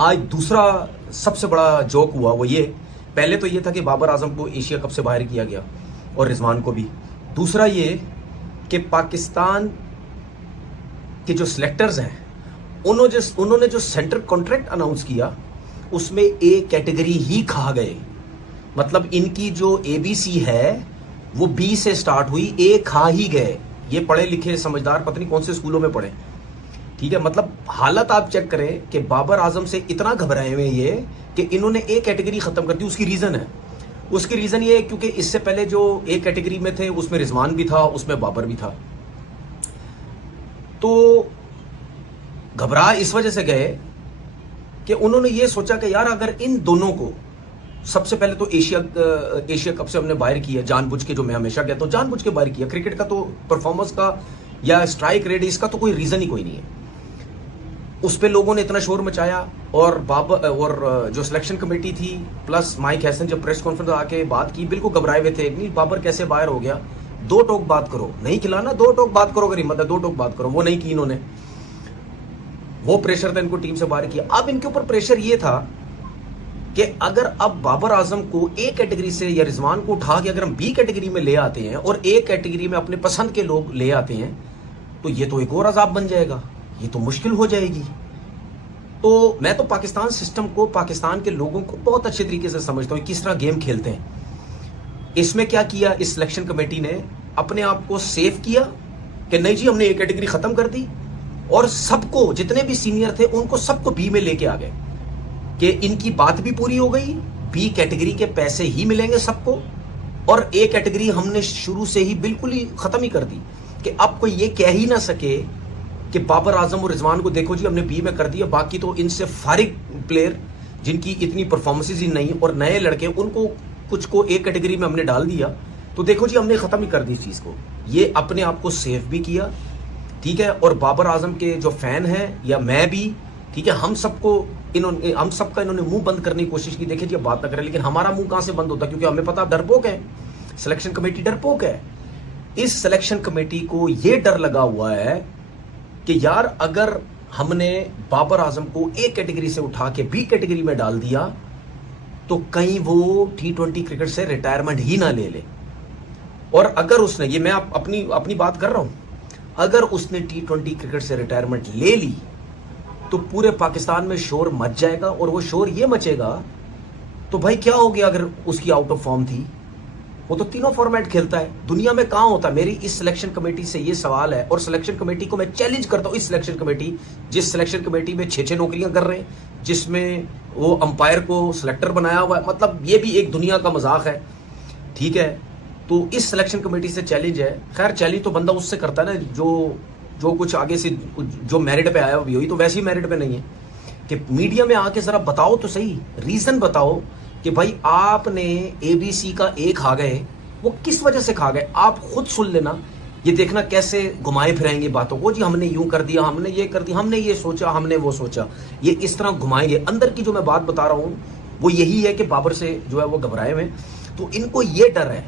आज दूसरा सबसे बड़ा जोक हुआ वो ये, पहले तो ये था कि बाबर आजम को एशिया कप से बाहर किया गया और रिजवान को भी। दूसरा ये कि पाकिस्तान के जो सिलेक्टर्स हैं उन्होंने जो सेंट्रल कॉन्ट्रैक्ट अनाउंस किया उसमें ए कैटेगरी ही खा गए। मतलब इनकी जो एबीसी है वो बी से स्टार्ट हुई, ए खा ही गए। ये पढ़े लिखे समझदार पता नहीं कौन से स्कूलों में पढ़े, ठीक है। मतलब हालत आप चेक करें कि बाबर आजम से इतना घबराए हुए ये कि इन्होंने ए कैटेगरी खत्म कर दी। उसकी रीजन ये है क्योंकि इससे पहले जो ए कैटेगरी में थे उसमें रिजवान भी था, उसमें बाबर भी था। तो घबरा इस वजह से गए कि उन्होंने ये सोचा कि यार अगर इन दोनों को सबसे पहले तो एशिया कप से हमने बाहर किया जानबूझ के, जो मैं हमेशा कहता हूं जानबूझ के बाहर किया। क्रिकेट का तो परफॉर्मेंस का या स्ट्राइक रेट इसका तो कोई रीजन ही कोई नहीं है। उस पे लोगों ने इतना शोर मचाया और बाबर और जो सिलेक्शन कमेटी थी प्लस माइक हैसन जब प्रेस कॉन्फ्रेंस आके बात की बिल्कुल घबराए हुए थे, नहीं बाबर कैसे बाहर हो गया, दो टोक बात करो, नहीं खिलाना दो टोक बात करो, अगर हिम्मत है दो टोक बात करो। वो नहीं की इन्होंने, वो प्रेशर था इनको टीम से बाहर किया। अब इनके ऊपर प्रेशर ये था कि अगर अब बाबर आजम को ए कैटेगरी से या रिजवान को उठा के अगर हम बी कैटेगरी में ले आते हैं और ए कैटेगरी में अपने पसंद के लोग ले आते हैं तो ये तो एक और अजाब बन जाएगा, ये तो मुश्किल हो जाएगी। तो मैं तो पाकिस्तान सिस्टम को, पाकिस्तान के लोगों को बहुत अच्छे तरीके से समझता हूं किस तरह गेम खेलते हैं। इसमें क्या किया इस सिलेक्शन कमेटी ने, अपने आप को सेफ किया कि नहीं जी हमने ए कैटेगरी खत्म कर दी और सबको जितने भी सीनियर थे उनको सबको बी में लेके आ गए कि इनकी बात भी पूरी हो गई, बी कैटेगरी के पैसे ही मिलेंगे सबको, और ए कैटेगरी हमने शुरू से ही बिल्कुल ही खत्म ही कर दी कि अब कोई ये कह ही ना सके कि बाबर आजम और रिजवान को देखो जी हमने बी में कर दिया, बाकी तो इनसे फारिग प्लेयर जिनकी इतनी परफॉर्मेंसेज ही नहीं और नए लड़के उनको कुछ को ए कैटेगरी में हमने डाल दिया, तो देखो जी हमने खत्म ही कर दी इस चीज को। ये अपने आप को सेफ भी किया, ठीक है। और बाबर आजम के जो फैन हैं या मैं भी, ठीक है, हम सबका इन्होंने मुंह बंद करने की कोशिश की, देखिए जी बात ना करें, लेकिन हमारा मुंह कहां से बंद होता, क्योंकि हमें पता डरपोक है, सिलेक्शन कमेटी डरपोक है। इस सिलेक्शन कमेटी को यह डर लगा हुआ है कि यार अगर हमने बाबर आजम को ए कैटेगरी से उठा के बी कैटेगरी में डाल दिया तो कहीं वो T20 क्रिकेट से रिटायरमेंट ही ना ले ले। और अगर उसने, ये मैं अपनी बात कर रहा हूं, अगर उसने T20 क्रिकेट से रिटायरमेंट ले ली तो पूरे पाकिस्तान में शोर मच जाएगा। और वो शोर ये मचेगा तो भाई क्या हो गया अगर उसकी आउट ऑफ फॉर्म थी, वो तो तीनों फॉर्मेट खेलता है, दुनिया में कहां होता। मेरी इस सिलेक्शन कमेटी से ये सवाल है और सिलेक्शन कमेटी को मैं चैलेंज करता हूं, इस सिलेक्शन कमेटी जिस सिलेक्शन कमेटी में 6 नौकरियां कर रहे हैं, जिसमें वो अंपायर को सिलेक्टर बनाया हुआ है, मतलब ये भी एक दुनिया का मजाक है, ठीक है। तो इस सिलेक्शन कमेटी से चैलेंज है, खैर चैलेंज तो बंदा उससे करता है ना जो कुछ आगे से जो मेरिट पे आया भी हुई, तो वैसी मेरिट पे नहीं है कि मीडिया में आके जरा बताओ तो सही, रीजन बताओ कि भाई आपने एबीसी का ए खा गए, वो किस वजह से खा गए, आप खुद सुन लेना। ये देखना कैसे घुमाए फिराएंगे बातों को, जी हमने यूं कर दिया, हमने ये कर दिया, हमने ये सोचा, हमने वो सोचा, ये इस तरह घुमाएंगे। अंदर की जो मैं बात बता रहा हूं वो यही है कि बाबर से जो है वो घबराए हुए, तो इनको ये डर है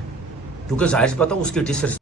क्योंकि जाहिर सी बात है उसकी